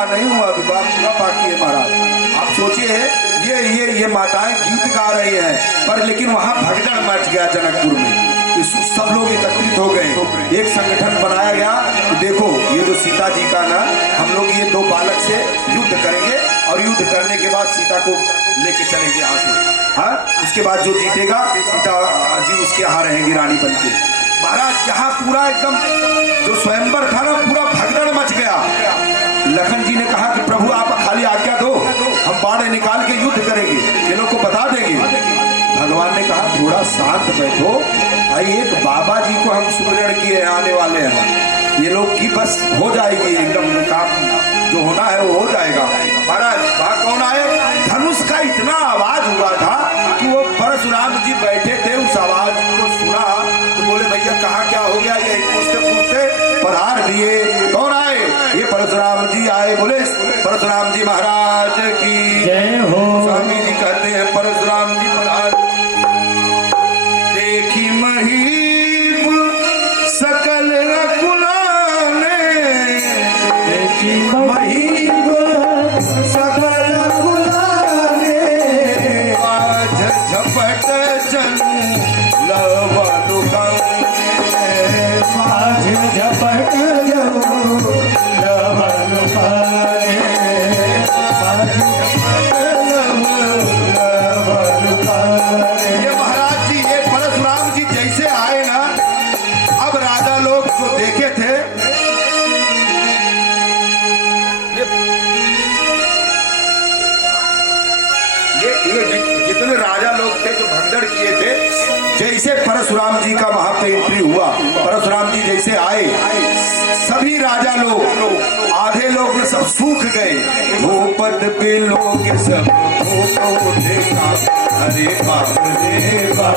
विवाह नहीं हुआ, विवाह पूरा बाकी है महाराज। आप सोचिए ये माताएं गीत गा रही हैं, पर लेकिन वहाँ भगदड़ मच गया जनकपुर में। सब लोग एकत्रित हो गए, एक संगठन बनाया गया। देखो ये जो सीता जी का ना, हम लोग ये दो बालक से युद्ध करेंगे और युद्ध करने के बाद सीता को लेके चलेंगे यहाँ से। हाँ, उसके बाद जो जीतेगा सीता जी उसके यहाँ रहेंगी रानी बन के। महाराज यहाँ पूरा एकदम जो स्वयंवर था ना, पूरा भगदड़ मच गया। लखन जी ने कहा कि प्रभु आप खाली आज्ञा दो, हम बाण निकाल के युद्ध करेंगे, ये लोग को बता देंगे। भगवान ने कहा थोड़ा शांत बैठो, एक बाबा जी को हम सुमिरण किए आने वाले हैं, ये लोग की बस हो जाएगी, एकदम काम जो होना है वो हो जाएगा। महाराज वहाँ कौन आए? धनुष का इतना आवाज हुआ था कि वो परशुराम जी बैठे थे, उस आवाज को सुना तो बोले भैया कहाँ क्या हो गया? ये पूछते पूछते पधार दिए। कौन आए? ये परशुराम जी आए। बोले परशुराम जी महाराज की जय हो। स्वामी जी कहते हैं परशुराम जी पधार। देखी महीप सकल कुलाने, देखी महीप सकल कुलाने, आज झपट जनु लवनु काने, आज झपट जनु लवनु काने, आज झपट जनु लवनु काने। ये महाराज जी, ये परशुराम जी जैसे आए ना, अब राजा लोग जो देखे थे, ये जितने राजा लोग थे जो भगदड़ किए थे, जैसे परशुराम जी का वहां पे एंट्री हुआ, परशुराम जी जैसे आए, सभी राजा लोग आधे लोग सब सूख गए। भूपत पे लोग सब फोटो देखा, अरे बाप रे बाप,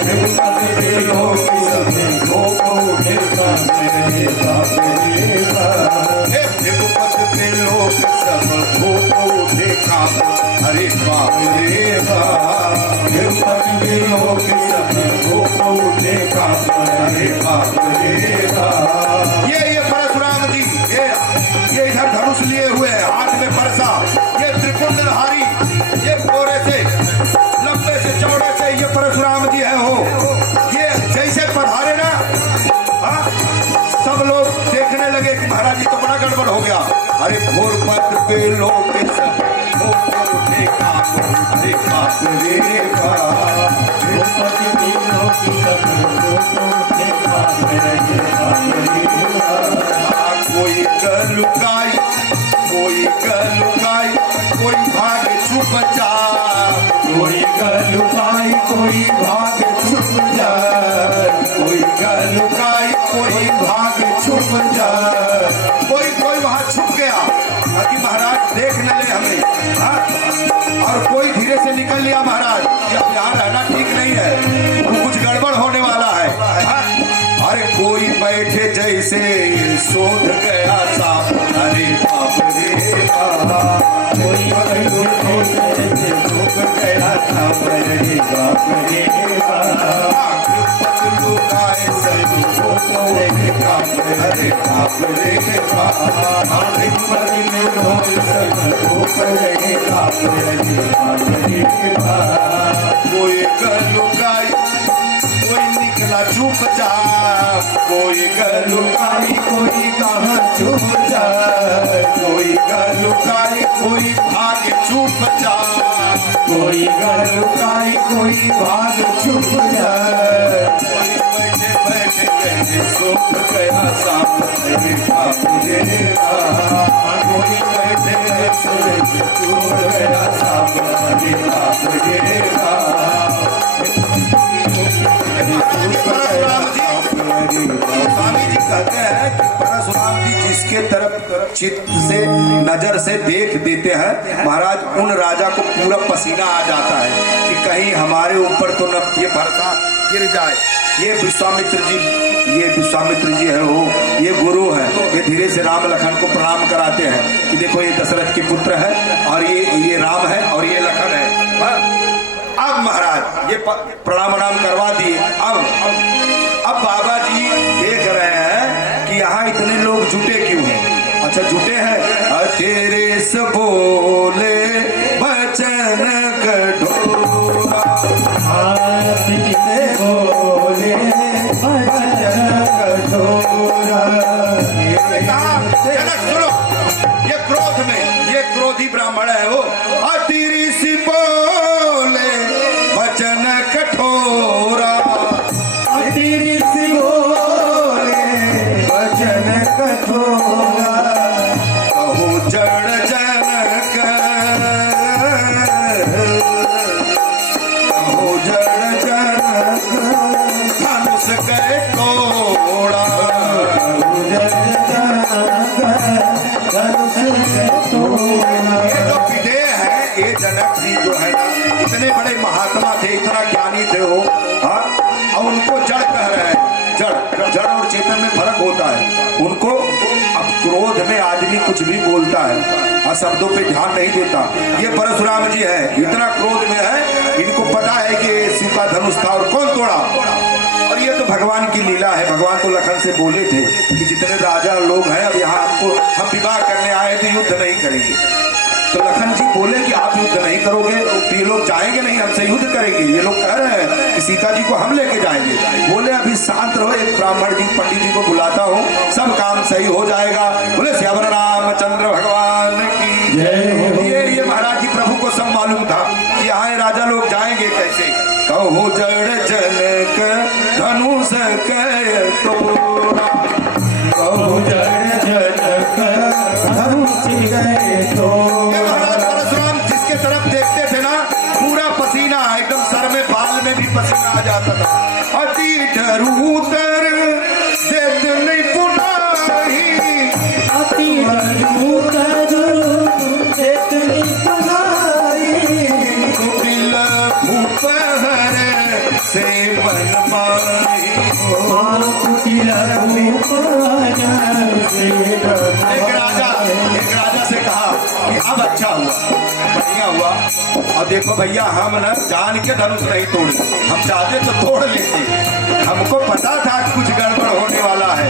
भूपत पे लोग सब फोटो देखा, अरे बाप रे बाप, भूपत पे लोग सब फोटो देखा, अरे बाप रे बाप, भूपत पे लोग सब फोटो देखा, अरे बाप रे बाप। ये परशुराम जी ये इधर धनुष लिए हुए हैं, हाथ में परसा, ये त्रिपुंडधारी, ये कोरे से लंबे से चौड़े से ये परशुराम जी है हो। ये जैसे पधारे ना, हाँ, सब लोग देखने लगे कि महाराज जी तो बड़ा गड़बड़ हो गया। अरे घोर पद पे लोग सब देखा, अरे बाप रे बाप, कोई गलुकाई, कोई गलुकाई, कोई भाग छुप जा, कोई गलुकाई, कोई भाग छुप जा, कोई गलुकाई, कोई भाग छुप जा। कोई वहां छुप गया ताकि महाराज देख न ले हमें, हाँ? और कोई धीरे से निकल लिया महाराज कि अब यहाँ रहना ठीक नहीं है, कुछ गड़बड़ होने वाला है, हाँ? अरे कोई बैठे जैसे शोध गया सांप, अरे बाप रे बाप, कोई बैठे जैसे शोध गया सांप, अरे बाप रे बाप, लुकाए सभी फोटो देखा, अरे बाप रे बाप, में ढोल सब फोटो देखा, अरे बाप रे बाप, कोई गलुकाई, कोई निकला चुपचाप, कोई गलुकाई, कोई कहाँ छुप जाए, कोई गलुकाई, कोई भाग छुप जाए, कोई गलुकाई, कोई भाग छुप जाए, कोई बैठे बैठे कैसे सुख गया सांप, अरे बाप रे बाप, कोई बैठे कैसे छूट गया सांप, अरे बाप रे बाप। स्वामी जी कहते हैं कि परशुराम जी जिसके तरफ चित्त से नजर से देख देते हैं महाराज, उन राजा को पूरा पसीना आ जाता है कि कहीं हमारे ऊपर तो न ये भरसा गिर जाए। ये विश्वामित्र जी है वो, ये गुरु है, ये धीरे से राम लखन को प्रणाम कराते हैं कि देखो ये दशरथ के पुत्र है और ये राम है और ये लखन है, हाँ? अब महाराज ये प्रणाम करवा दिए। अब बाबा जी देख रहे हैं कि यहाँ इतने लोग जुटे क्यों हैं, और अच्छा झूठे हैं। तेरे से बोले वचन कठोरा, तेरे बोले वचन कठोरा। जनक सुनो, ये क्रोध में, ये क्रोधी ब्राह्मण है वो। तेरी सी बोले वचन कठोरा, तेरी सी बोले वचन कठोरा। कहूँ जड़ जनक, कहूँ जड़ जनक धनुष के तोड़ा। ये जो विदेह है, ये जनक जी जो है ना, इतने बड़े महात्मा थे, इतना ज्ञानी थे वो, हाँ, और उनको जड़ कह रहे हैं। जड़ जड़ और चेतन में फर्क होता है उनको। अब क्रोध में आदमी कुछ भी बोलता है और शब्दों पे ध्यान नहीं देता। ये परशुराम जी है, इतना क्रोध में है, इनको पता है कि शिव का धनुष था और कौन तोड़ा। और ये तो भगवान की लीला है। भगवान तो लखन से बोले थे कि जितने राजा लोग हैं अब यहाँ आपको हम विवाह करने आए थे, युद्ध नहीं करेंगे। तो लखन जी बोले कि आप युद्ध नहीं करोगे तो ये लोग जाएंगे नहीं, हमसे युद्ध करेंगे। ये लोग कह रहे हैं कि सीता जी को हम लेके जाएंगे। बोले अभी शांत रहो, एक ब्राह्मण जी पंडित जी को बुलाता हूँ, सब काम सही हो जाएगा। बोले श्यावर रामचंद्र भगवान की जय। ये महाराज जी प्रभु को सब मालूम था कि यहाँ राजा लोग जाएंगे कैसे। कहूँ जड़ जनक धनुष के तोड़ा, कहूँ जड़ जनक धनुष के तोड़ा। परशुराम जिसके तरफ देखते थे ना, पूरा पसीना एकदम सर में बाल में भी पसीना आ जाता था। अति डरूतर देत नहीं पुनाही, अति डरूतर देत नहीं पुनाही। कुटिल भूपहर से बन पाई, कुटिल भूपहर से बन पाई। एक राजा से कहा कि अब अच्छा हुआ, बढ़िया हुआ। और देखो भैया, हम न जान के धनुष नहीं तोड़े, हम चाहते तो तोड़ लेते। हमको पता था कि कुछ गड़बड़ होने वाला है।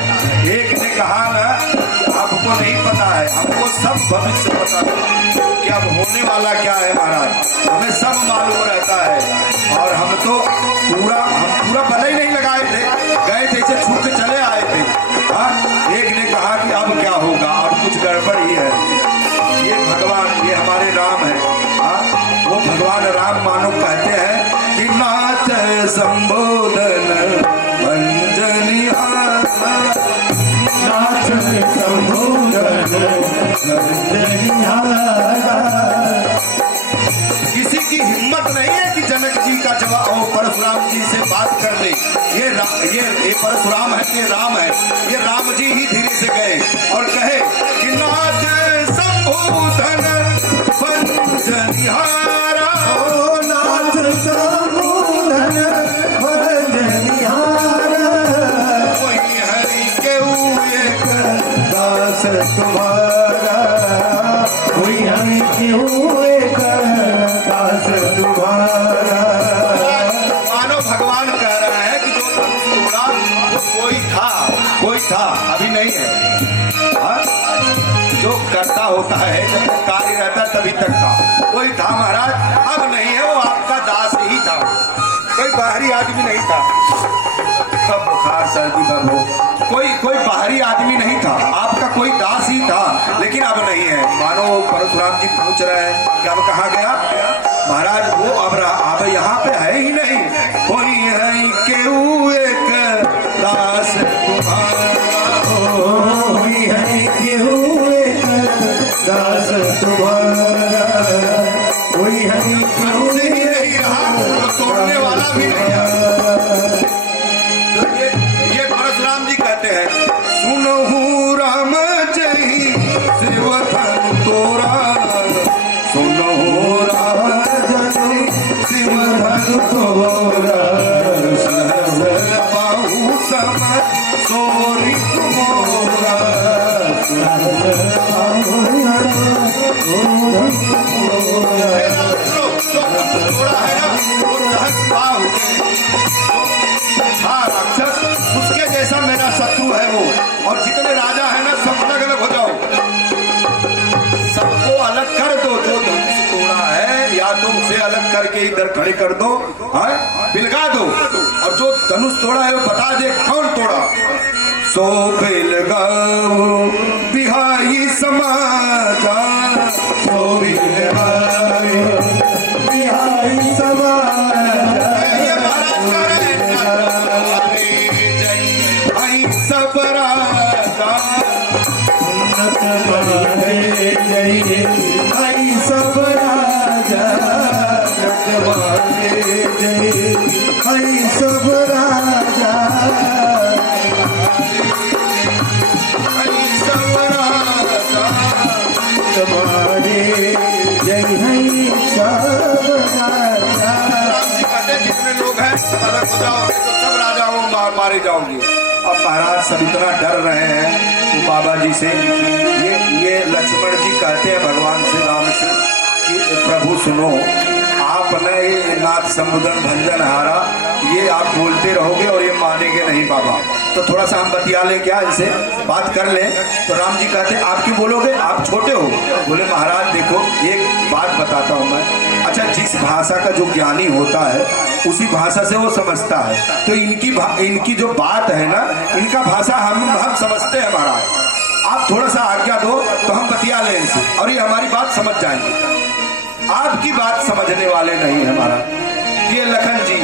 एक ने कहा ना, आपको नहीं पता है, हमको सब भविष्य पता था कि अब होने वाला क्या है महाराज, हमें सब मालूम रहता है। और हम पूरा भले ही नहीं लगाए थे, गए थे इसे छू के चले आए थे। हाँ, एक ने कहा कि अब क्या होगा, अब कुछ गड़बड़ ही है। ये भगवान, ये हमारे राम है। हाँ, वो भगवान राम मानो कहते हैं कि नाथ संबोधन मंजनिहार, नाथ संबोधन मंजनिहार। किसी की हिम्मत नहीं है कि जनक जी का जवाब और परशुराम जी से बात कर ले। ये परशुराम है, ये राम है। ये राम जी ही धीरे से गए और कहे कि नाथ संबोधन मंजनिहारा, ओ नाथ संबोधन मंजनिहारा। कोई हरि के एक दास तुम्हारा, कोई हम क्यों एक दास तुम्हारा। मानो भगवान कह रहा है कि जो धनुष तोड़ा वो कोई था, अभी नहीं है। हाँ? जो करता होता है, जब तक कार्य रहता तभी तक था, कोई था महाराज, अब नहीं है। वो आपका दास ही था, कोई बाहरी आदमी नहीं था। सब बुखार सर्दी बंद हो, कोई बाहरी आदमी नहीं था, आपका कोई दास ही था, लेकिन अब नहीं है। मानो परशुराम जी पूछ रहे हैं कि अब कहाँ गया महाराज, वो अब यहाँ पे है ही नहीं। कोई है केहू एक दास तुम्हारा, कोई है क्यों एक दास तुम्हारा, कोई है क्यों से ही नहीं रहा, तो तोड़ने वाला भी नहीं है। तो ये परशुराम जी कहते हैं, सुनहु राम जय शिव धन तोरा, सुनहु राम जय शिव धन तोरा, सहस्र बाहु सम सोरी मोरा, हाँ राक्षस, उसके जैसा मेरा शत्रु है वो। और जितने राजा है ना, सब अलग अलग हो जाओ। करके इधर खड़े कर दो, हाँ बिलगा दो, और जो धनुष तोड़ा है वो बता दे कौन तोड़ा। सो बिलगाओ बिहाई समाचार, सो बिलगाओ बिहाई समाचार। ये महाराज का है जय आई सब राजा, उन्नत माने जय आई सब राजा, उन्नत माने जय आई सब राजा, आई सब राजा। तुम्हारे जय है सब राजा। राम जी कहते हैं जितने लोग हैं अलग हो जाओगे तो सब राजाओं मारे जाओगे। अब महाराज सब इतना डर रहे हैं वो बाबा जी से। ये लक्ष्मण जी कहते हैं भगवान से, राम से, कि प्रभु सुनो, आपने ये नाथ समुदन भंजन हारा, ये आप बोलते रहोगे और ये मानेंगे नहीं बाबा, तो थोड़ा सा हम बतिया लें क्या, इनसे बात कर लें। तो राम जी कहते हैं आप क्यों बोलोगे, आप छोटे हो। बोले महाराज देखो एक बात बताता हूँ मैं, अच्छा जिस भाषा का जो ज्ञानी होता है उसी भाषा से वो समझता है, तो इनकी जो बात है ना, इनका भाषा हम समझते हैं महाराज। आप थोड़ा सा आज्ञा दो तो हम बतिया लें इनसे और ये हमारी बात समझ जाएंगे। आपकी बात समझने वाले नहीं है महाराज। ये लखन जी,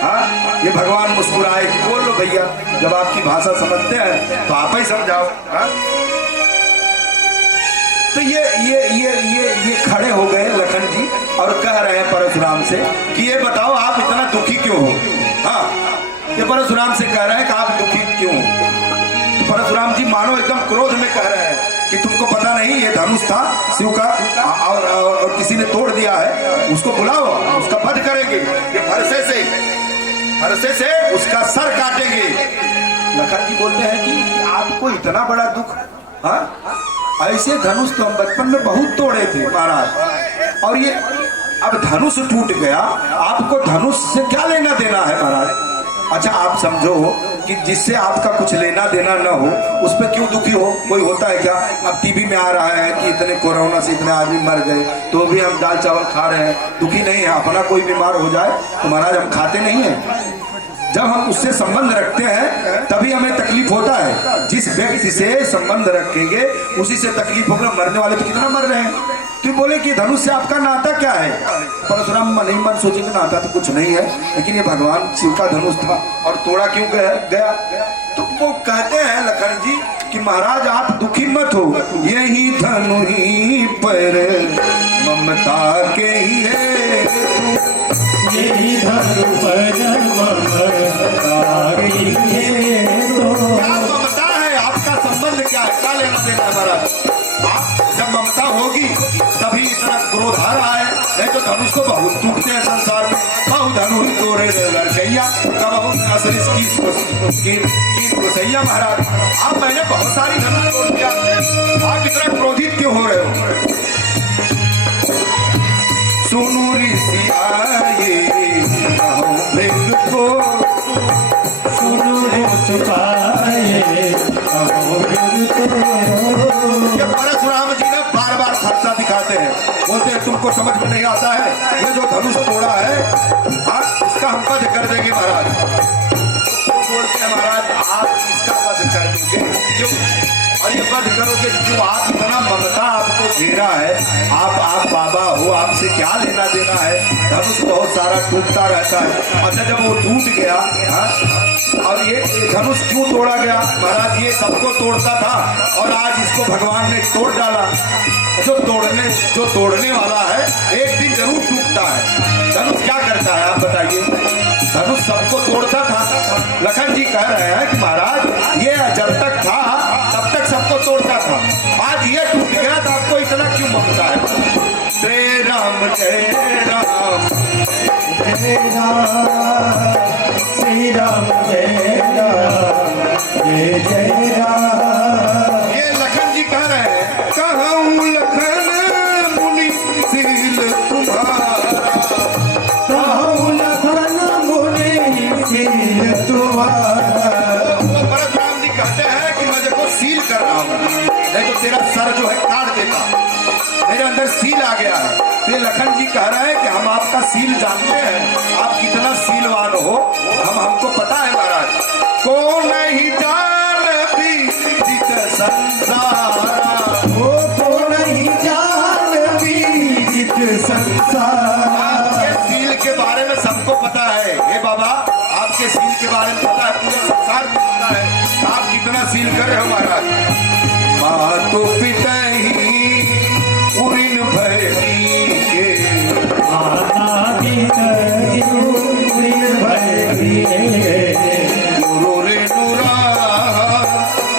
हाँ ये भगवान मुस्कुराए, बोल लो भैया, जब आपकी भाषा समझते हैं तो आप ही समझाओ। हाँ तो ये खड़े हो गए लखन जी और कह रहे हैं परशुराम से कि ये बताओ आप इतना दुखी क्यों हो। हाँ ये परशुराम से कह रहे हैं कि आप दुखी क्यों हो। तो परशुराम जी मानो एकदम क्रोध में कह रहे हैं कि तुमको पता नहीं ये धनुष था शिव का और किसी ने तोड़ दिया है, उसको बुलाओ, उसका वध करेंगे, ये फरसे से उसका सर काटेंगे। लखन जी बोलते हैं कि आपको इतना बड़ा दुख, हाँ ऐसे धनुष तो हम बचपन में बहुत तोड़े थे महाराज, और ये अब धनुष टूट गया, आपको धनुष से क्या लेना देना है महाराज। अच्छा आप समझो कि जिससे आपका कुछ लेना देना न हो उस पर क्यों दुखी हो, कोई होता है क्या। अब टीवी में आ रहा है कि इतने कोरोना से इतने आदमी मर गए तो भी हम दाल चावल खा रहे हैं, दुखी नहीं है। अपना कोई बीमार हो जाए तो महाराज हम खाते नहीं हैं, जब हम उससे संबंध रखते हैं तभी हमें तकलीफ होता है। जिस व्यक्ति से संबंध रखेंगे उसी से तकलीफ होगा। मरने वाले तो कितना मर रहे हैं। तो बोले कि धनुष से आपका नाता क्या है। परशुराम मन ही मन सोचे कि नाता तो कुछ नहीं है, लेकिन ये भगवान शिव का धनुष था और तोड़ा क्यों गया। तो वो कहते हैं लखन जी कि महाराज आप दुखी मत हो, यही धनु ही पर ममता के ही है, यही धनु पर ममता के ही है। क्या ममता है, आपका संबंध क्या है, क्या लेना देना हमारा। जब ममता होगी तभी इतना क्रोध आ रहा है, नहीं तो धनुष तो बहुत टूटते हैं संसार में। बहुत धनुष तोड़े लड़कैया सैया महाराज, आप मैंने बहुत सारी धनुष तोड़ दिया, आप इतना क्रोधित क्यों हो रहे हो। सुनो ऋषि आए कहो भेद को, सुनो ऋषि आए कहो भेद को। परशुराम जी ने बार बार खर्चा दिखाते हैं, बोलते हैं तुमको समझ में नहीं आता है, ये जो धनुष तोड़ा है उसका हम वध कर देंगे महाराज। बोलते हैं महाराज आप इसका वध कर दोगे क्यों, और ये वध करोगे क्यों, आप इतना ममता आपको घेरा है, आप बाबा हो, आपसे क्या लेना देना है। धनुष बहुत सारा टूटता रहता है। अच्छा जब वो टूट गया, और ये धनुष क्यों तोड़ा गया महाराज, ये सबको तोड़ता था और आज इसको भगवान ने तोड़ डाला। जो तोड़ने वाला है एक दिन जरूर टूटता है। धनुष क्या करता है आप बताइए, धनुष सबको तोड़ता था। लखन जी कह रहे हैं कि महाराज ये जब तक था तब तक सबको तोड़ता था, आज ये टूट गया तो आपको इतना क्यों ममता है। श्री राम जय राम जय राम, श्री राम जय राम, जय जय राम। ये लखन जी कह रहे हैं, कहूँ लखन मुनि सील तुम्हारा, कहूँ लखन मुनि सील तुम्हारा। परशुराम जी कहते हैं कि मैं देखो सील कर रहा हूँ, नहीं तो तेरा सर जो है काट देता। मेरे अंदर सील आ गया है। तो ये लखन जी कह रहे हैं कि हम आपका सील जानते हैं, आप कितना सीलवान हो, हमको पता है महाराज। को नहीं जान भी जित संसारा, को नहीं जान भी जित संसार। आपके सील के बारे में सबको पता है। हे बाबा, आपके सील के बारे में पता है, पूरे संसार को पता है आप कितना सील कर रहे हो महाराज। मातो पिता ही उरिन भयनी के, माता पिता उरिन भयनी के, गुरु रे नूरा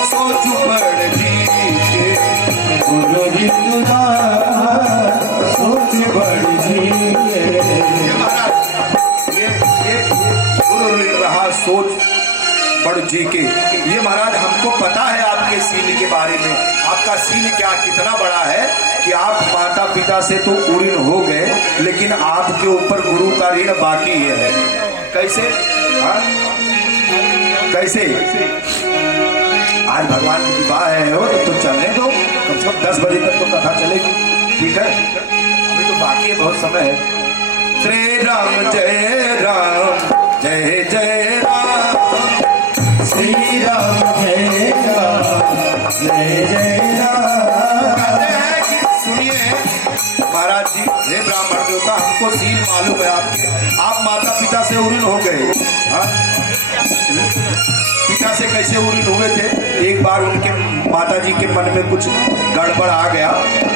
सोच पड़ जी के, गुरु जिंदा सोच बड़ जी के। ये महाराज ये गुरु रे रहा सोच बड़ जी के। ये महाराज हमको पता है आपके सील के बारे में, आपका सील क्या कितना बड़ा है कि आप माता पिता से तो ऋण हो गए, लेकिन आपके ऊपर गुरु का ऋण बाकी है। कैसे? हाँ? कैसे? आज भगवान की विवाह है हो तो चलने दो, कम से कम 10 बजे तक तो कथा चलेगी, ठीक है? अभी तो बाकी है, बहुत समय है। श्री राम जय राम, जय जय राम, श्री राम जय राम, जय जय राम। कहते हैं कि सुनिए महाराज जी, हे ब्राह्मण देवता, हमको सील मालूम है आपके, आप माता पिता से उऋण हो गए। हाँ? पिता से कैसे उऋण हुए थे? एक बार उनके माता जी के मन में कुछ गड़बड़ आ गया,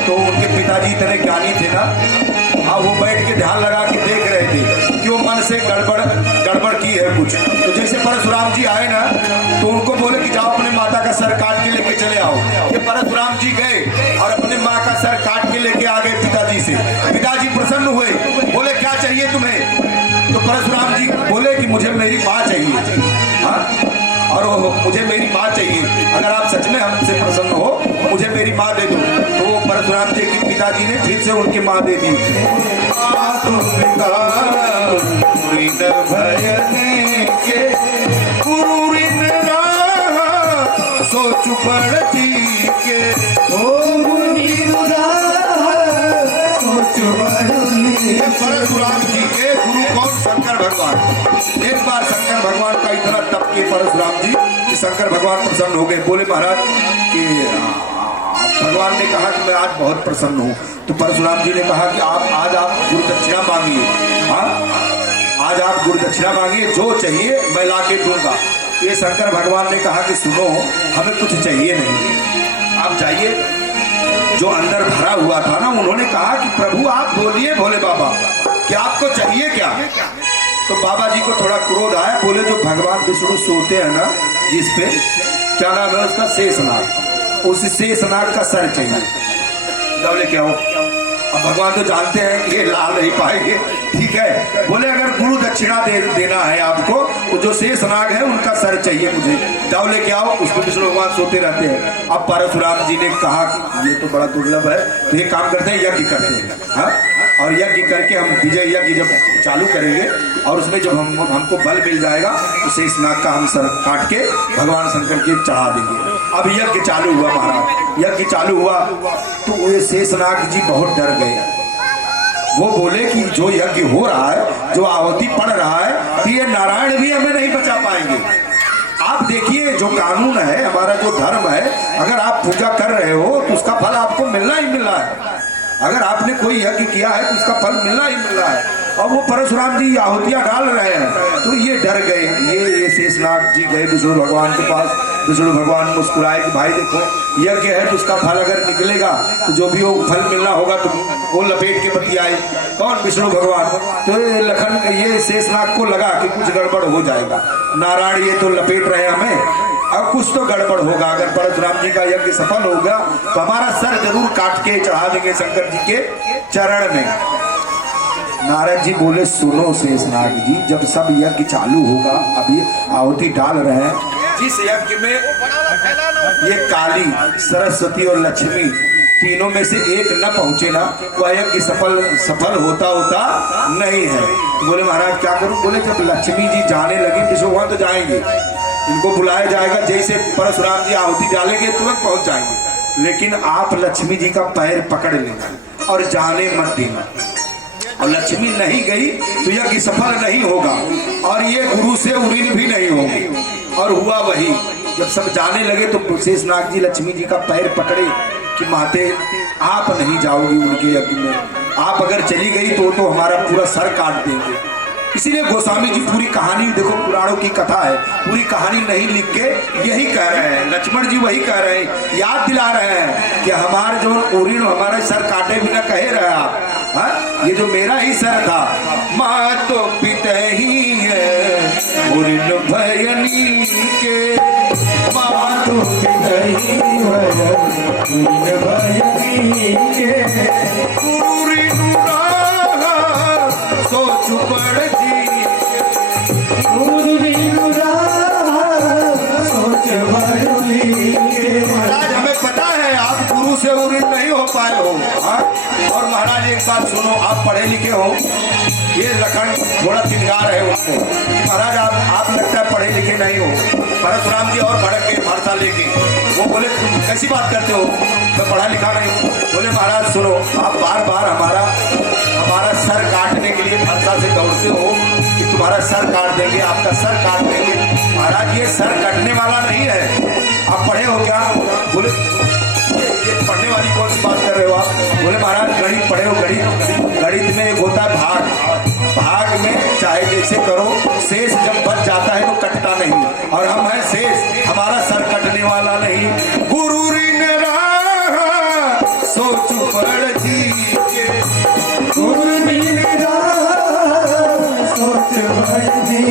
तो उनके पिताजी इतने ज्ञानी थे ना, हाँ, वो बैठ के ध्यान लगा के देख रहे थे कि वो मन से गड़बड़ की है कुछ। तो जैसे परशुराम जी आए ना, तो उनको बोले कि जाओ अपने माता का सर काट के लेके चले आओ। ये परशुराम जी गए और अपने माँ का सर काट के लेके आ गए पिताजी से। पिताजी प्रसन्न हुए, बोले क्या चाहिए तुम्हें? तो परशुराम जी बोले कि मुझे मेरी माँ चाहिए। हाँ? और मुझे मेरी माँ चाहिए, अगर आप सच में हमसे प्रसन्न हो मुझे मेरी माँ दे दो। तो वो परशुराम जी के पिताजी ने फिर से उनकी माँ दे दी। सोच पड़ जी के, परशुराम जी के गुरु कौन? शंकर भगवान। एक बार शंकर भगवान का इतना तप किए परशुराम जी कि शंकर भगवान प्रसन्न हो गए। बोले महाराज कि भगवान ने कहा कि मैं आज बहुत प्रसन्न हूँ। तो परशुराम जी ने कहा कि आज आप गुरु दक्षिणा मांगिए। हाँ, आज आप गुरु दक्षिणा मांगिए, जो चाहिए मैं ला के दूंगा। ये शंकर भगवान ने कहा कि सुनो, हमें कुछ चाहिए नहीं, आप जाइए। जो अंदर भरा हुआ था ना, उन्होंने कहा कि प्रभु आप बोलिए भोले बाबा कि आपको चाहिए क्या? तो बाबा जी को थोड़ा क्रोध आया, बोले जो भगवान विष्णु सोते हैं ना, जिस पे क्या नाम है उसका, शेषनाग, उस शेषनाग का सर चाहिए। बोले क्या हो? अब भगवान तो जानते हैं कि ये ला नहीं पाएंगे, ठीक है। बोले अगर गुरु दक्षिणा देना है आपको, तो जो शेषनाग है उनका सर चाहिए मुझे, जाओ लेके आओ। उसको विष्णु भगवान सोते रहते हैं। अब परशुराम जी ने कहा कि ये तो बड़ा दुर्लभ है, तो ये काम करते हैं, यज्ञ करते हैं। हाँ? और यज्ञ करके हम विजय यज्ञ जब चालू करेंगे और उसमें जब हमको बल मिल जाएगा, तो शेषनाग का हम सर काट के भगवान शंकर के चढ़ा देंगे। अब यज्ञ चालू हुआ महाराज, यज्ञ चालू हुआ तो ये शेषनाग जी बहुत डर गए। वो बोले कि जो यज्ञ हो रहा है, जो आहुति पड़ रहा है, तो ये नारायण भी हमें नहीं बचा पाएंगे। आप देखिए, जो कानून है हमारा, जो धर्म है, अगर आप पूजा कर रहे हो तो उसका फल आपको मिलना ही मिल रहा है। अगर आपने कोई यज्ञ किया है तो उसका फल मिलना ही मिल रहा है। और वो परशुराम जी आहुतियां डाल रहे हैं, तो ये डर गए। ये शेषनाग जी गए विष्णु भगवान के पास। विष्णु भगवान मुस्कुराए कि भाई देखो, यज्ञ है तो उसका फल अगर निकलेगा तो जो भी वो फल मिलना होगा तो वो लपेट के बतियाए। कौन? विष्णु भगवान। तो लखन ये शेषनाग को लगा कि कुछ गड़बड़ हो जाएगा, नारायण ये तो लपेट रहे हमें, अब कुछ तो गड़बड़ होगा। अगर परशुराम जी का यज्ञ सफल होगा तो हमारा सर जरूर काट के चढ़ा देंगे शंकर जी के चरण में। नारद जी बोले सुनो शेषनाग जी, जब सब यज्ञ चालू होगा, अभी आहुति डाल रहे हैं, जिस यज्ञ में ये काली, सरस्वती और लक्ष्मी तीनों में से एक न पहुंचे ना, वह यज्ञ सफल होता नहीं है। बोले महाराज क्या करूं? बोले जब लक्ष्मी जी जाने लगी विष्णु भगवान तो जाएंगे, इनको बुलाया जाएगा, जैसे परशुराम जी आहुति डालेंगे तुरंत पहुंच जाएंगे। लेकिन आप लक्ष्मी जी का पैर पकड़ लेना और जाने मत देना। और लक्ष्मी नहीं गई तो यज्ञ सफल नहीं होगा और ये गुरु से उड़ीन भी नहीं होगी। और हुआ वही, जब सब जाने लगे तो शेषनाग जी लक्ष्मी जी का पैर पकड़े कि माते आप नहीं जाओगी उनके यज्ञ में, आप अगर चली गई तो हमारा पूरा सर काट देंगे। इसीलिए गोस्वामी जी पूरी कहानी, देखो पुराणों की कथा है, पूरी कहानी नहीं लिख के यही कह रहे हैं, लक्ष्मण जी वही कह रहे हैं, याद दिला रहे हैं कि हमारे जो ओरिन हमारा सर काटे बिना कहे रहे आप, हाँ? ये जो मेरा ही सर था, माँ तो पिता ही है ओरिन भयनी के, माँ तो पिता ही है ओरिन भयनी के, ओरिन सोच पड़ महाराज हमें पता है आप गुरु से उन्नत नहीं हो पाए हो, हाँ? और महाराज एक बात सुनो, आप पढ़े लिखे हो, ये लखन थोड़ा चिंगार है उनको, महाराज आप लगता है पढ़े लिखे नहीं हो। परशुराम जी और भड़क के भरसा लेके वो बोले तुम कैसी बात करते हो, मैं पढ़ा लिखा नहीं हूँ। बोले महाराज सुनो, आप बार बार हमारा सर काटने के लिए भरसा से दौड़ते हो कि तुम्हारा सर काट देंगे, आपका सर काट देंगे। महाराज ये सर कटने वाला नहीं है, आप पढ़े हो क्या? बोले ये पढ़ने वाली कौन सी बात कर रहे हो आप? बोले महाराज गणित पढ़े हो, गणित में एक होता है भाग में चाहे जैसे करो, शेष जब बच जाता है तो कटता नहीं, और हम हैं शेष, हमारा सर कटने वाला नहीं। गुरु ऋण सोच पड़ जी के, गुरु ऋण सोच पड़ जी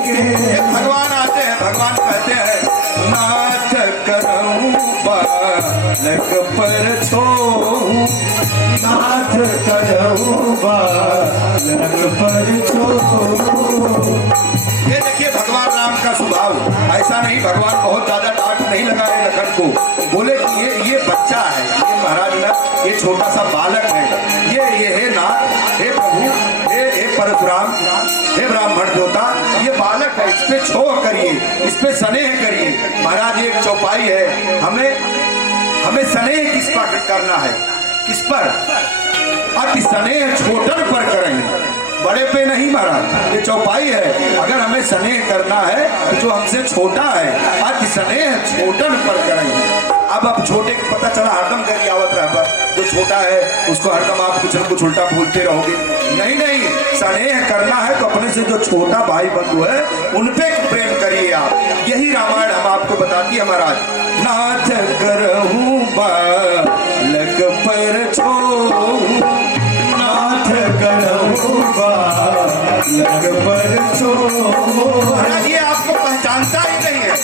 के। भगवान आते हैं, भगवान कहते हैं नाथ करूं बालक पर छो, नाथ करूं बालक पर छो। ये देखिए भगवान राम का स्वभाव, ऐसा नहीं भगवान बहुत ज्यादा डांट नहीं लगा रहे लखन को, बोले ये बच्चा है, ये महाराज ना ये छोटा सा बालक है, ये है ना, हे प्रभु, हे परशुराम, हे ब्राह्मण देवता, ये बालक है, इस पे छोह करिए, इस पे स्नेह करिए। महाराज एक चौपाई है, हमें स्नेह किस पर करना है, किस पर? अति स्नेह छोटन पर करें, बड़े पे नहीं महाराज, ये चौपाई है। अगर हमें स्नेह करना है तो जो हमसे छोटा है अति स्नेह छोटन पर करें। अब छोटे को पता चला हरदम करी आवत रहा, जो छोटा है उसको हरदम आप कुछ न कुछ उल्टा बोलते रहोगे, नहीं, स्नेह करना है तो अपने से जो छोटा भाई बंधु है उनपे प्रेम करिए आप। यही रामायण हम आपको बताती है महाराज। नाथ करहूं बालक पर छो, नाथ करहूं बालक पर छो। महाराज ये आपको पहचानता ही नहीं है,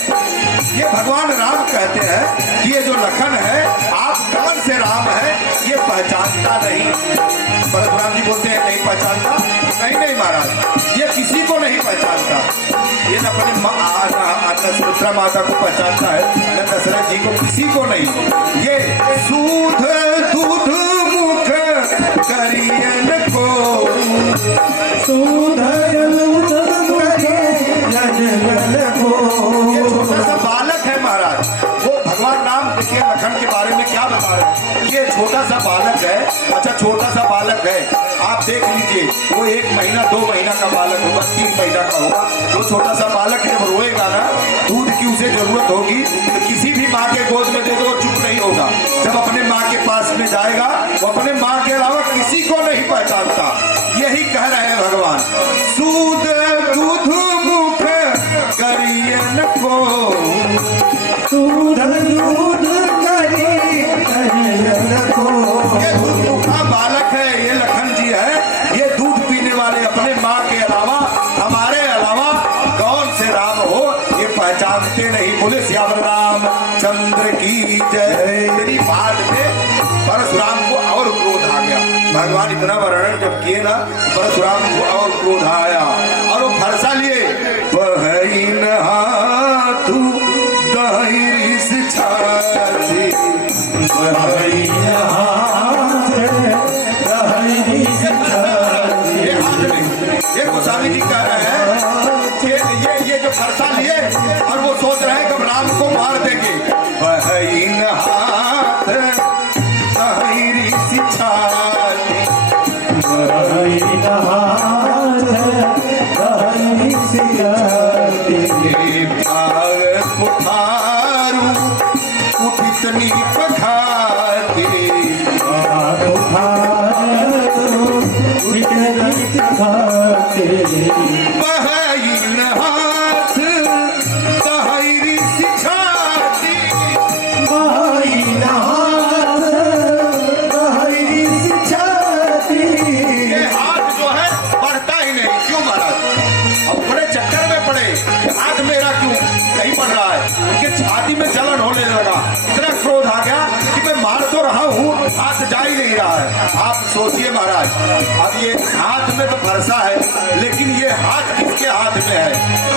ये भगवान राम कहते हैं कि ये जो लखन है आप कौन से राम है ये पहचानता नहीं। परशुराम जी बोलते हैं नहीं पहचानता, नहीं महाराज ये किसी को नहीं पहचानता, ये न अपनी सुमित्रा माता को पहचानता है, न दशरथ जी को, किसी को नहीं। ये सूध दूध मुख करियन को, सूध दूध को, ये छोटा सा बालक है महाराज। वो भगवान राम देखिए लखन के बारे में क्या बता रहे हैं, ये छोटा सा बालक है। अच्छा छोटा सा बालक है, आप देख लीजिए वो 1 महीना 2 महीना का बालक होगा, 3 महीना का होगा, वो छोटा सा बालक जब रोएगा ना, दूध की उसे जरूरत होगी तो किसी भी माँ के गोद में दे दो चुप नहीं होगा। जब अपने माँ के पास में जाएगा वो अपने माँ के अलावा किसी को नहीं पहचानता। यही कह रहे हैं भगवान, सूद दूध मुख करियन को, सूद दूध करियन को। ये दूध मुखा बालक है, ये लखन जी है, ये दूध पीने वाले अपने माँ के अलावा हमारे अलावा कौन से राम हो ये पहचानते नहीं। बोले श्याम राम चंद्र की जय। तेरी बात में परशुराम को और क्रोध आ गया। भगवान इतना वर्णन जब किए ना, परशुराम को और क्रोध आया और वो फरसा लिए, बहन हाथू दहिरिस छाती, बहन हाथ दहिरिस छाती। ये गोस्वामी जी कह रहे हैं कि ये जो फरसा लिए और वो सोच रहे हैं कि राम को मार देंगे। बहन हाथ कहीं नहात कहीं सियाती भाग पुठारू उठितनी पखाती बहाइन हाथ तहरी सिखाती ये हाथ जो है बढ़ता ही नहीं। क्यों महाराज? अब बड़े चक्कर में पड़े कि हाथ मेरा क्यों नहीं बढ़ रहा है। उनके छाती में जलन होने लगा, इतना क्रोध आ गया कि मैं मार तो रहा हूँ, हाथ जा ही नहीं रहा है। आप सोचिए महाराज, अब ये हाथ में तो फरसा है, लेकिन ये हाथ किसके हाथ में है?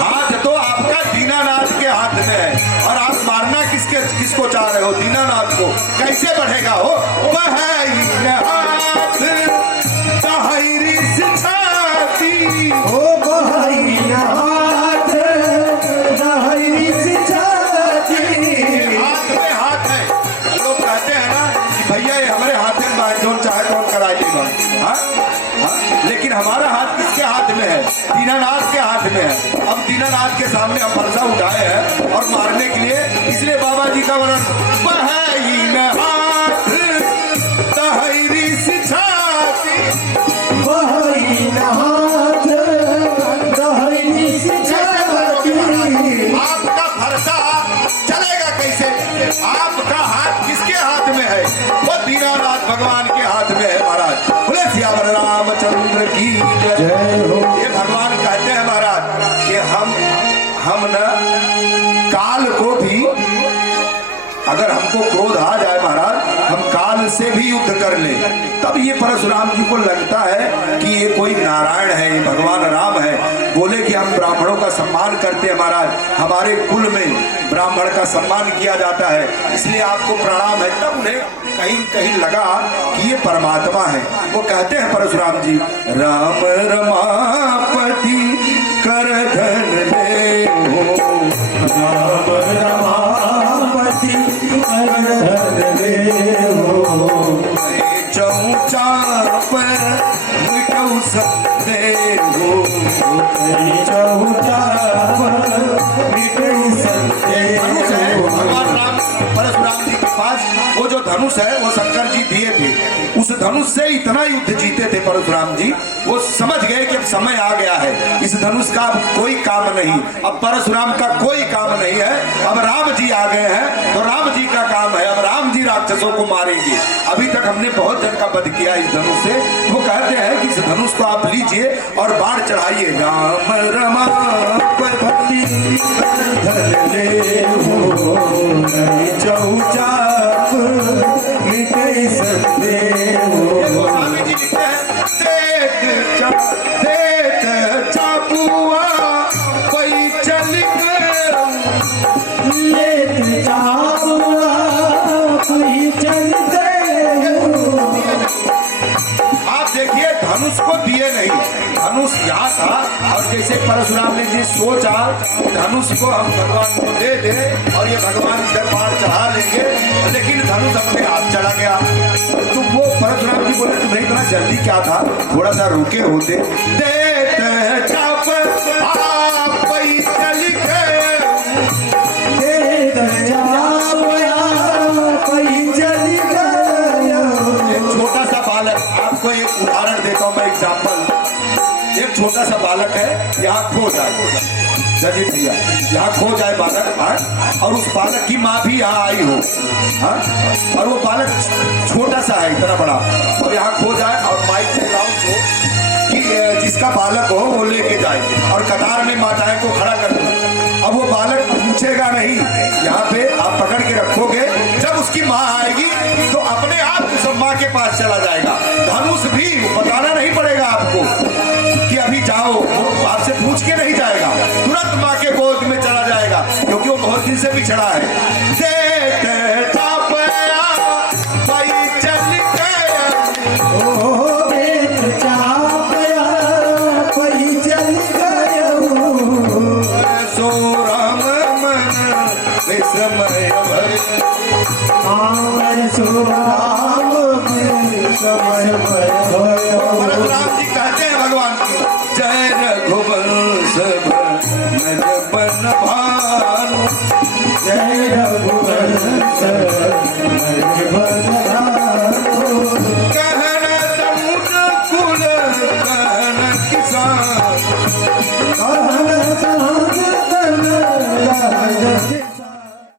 हाथ तो आपका दीनानाथ के हाथ में है, और आप मारना किसको चाह रहे हो? दीनानाथ को। कैसे बढ़ेगा हो? बहाइन हाथ तहरी सिखाती हाथ में हाथ है। लोग कहते हैं ना कि भैया ये हमारे हाथ में बात जो चाहे तो कराई देगा। हाँ? हाँ? लेकिन हमारा हाथ किसके हाथ में है? दीनानाथ के हाथ में है। अब दीनानाथ के सामने हम फरसा उठाए हैं और मारने के लिए, इसलिए बाबा जी का वर्णन बहाइन हाथ तहरी सिखाती आपका फरसा चलेगा कैसे? आपका हाथ किसके हाथ में है? वो दीनानाथ भगवान के हाथ में है महाराज। बोले सियावर रामचंद्र की जय हो। ये भगवान कहते हैं महाराज कि हम न काल को भी, अगर हमको क्रोध आ जाए महाराज, हम काल से भी युद्ध कर ले। तब ये परशुराम जी को लगता है कि ये कोई नारायण है, ये भगवान राम है। बोले कि हम ब्राह्मणों का सम्मान करते हैं महाराज, हमारे कुल में ब्राह्मण का सम्मान किया जाता है, इसलिए आपको प्रणाम है। तब उन्हें कहीं कहीं लगा कि ये परमात्मा है। वो कहते हैं परशुराम जी, राम रमापति कर धन ले हो, राम रमापति कर धन ले हो, चौचाप मिटौ संदेह हो, चौचाप मिटै संदेह हो। भगवान राम परशुराम जी के पास वो जो धनुष है वो शंकर जी दिए थे। उस धनुष से इतना युद्ध जीते थे परशुराम जी, वो समझ गए कि अब समय आ गया है, इस धनुष का अब कोई काम नहीं, अब परशुराम का कोई काम नहीं है, अब राम जी आ गए हैं तो राम जी का काम है, अब राम जी राक्षसों को मारेंगे। अभी तक हमने बहुत जन का वध किया इस धनुष से। वो कहते हैं कि इस धनुष को आप लीजिए और बाण चढ़ाइए। राम रमापति धन ले हो, चौचाप मिटै संदेह हो। गोस्वामी जी लिखते हैं, देख चापुआ कोई चल गया, लेत चापुआ कोई चल गया। आप देखिए धनुष को दिए नहीं, धनुष यहाँ था, और जैसे परशुराम ने जी सोचा धनुष को हम भगवान को दे दे और ये भगवान इधर बाण चढ़ा लेंगे, लेकिन धनुष अपने हाथ चला गया। तो वो परशुराम जी बोले तुम्हें इतना जल्दी क्या था, थोड़ा सा रुके होते। देख चाप आप कोई चल गए, छोटा सा बालक, आपको एक उदाहरण देता हूँ मैं, एग्जाम्पल। एक छोटा सा बालक है, यहाँ खो जाए जजी भैया, यहाँ खो जाए बालक, हाँ? और उस बालक की माँ भी यहाँ आई हो, हाँ? और वो बालक छोटा सा है, इतना बड़ा, और यहाँ खो जाए और माइक पे अनाउंस हो कि जिसका बालक हो वो लेके जाए, और कतार में माताएं को खड़ा कर दो। अब वो बालक पूछेगा नहीं, यहाँ पे आप पकड़ के रखोगे, जब उसकी माँ आएगी तो अपने आप उस माँ के पास चला जाएगा। धनुष भी बताना नहीं पड़ेगा आपको कि अभी जाओ, वो आपसे पूछ के नहीं जाएगा, तुरंत माँ के गोद में चला जाएगा, क्योंकि वो बहुत दिन से बिछड़ा है। देख चापया कोई चल गया, ओ देख चापया कोई चल गया, सो राम मन विस्मय भय, आवर सुराम समय भय। परशुराम जी कहते हैं भगवान को, जय रघुवंश भन भानु, जय रघुवंश भन भानु।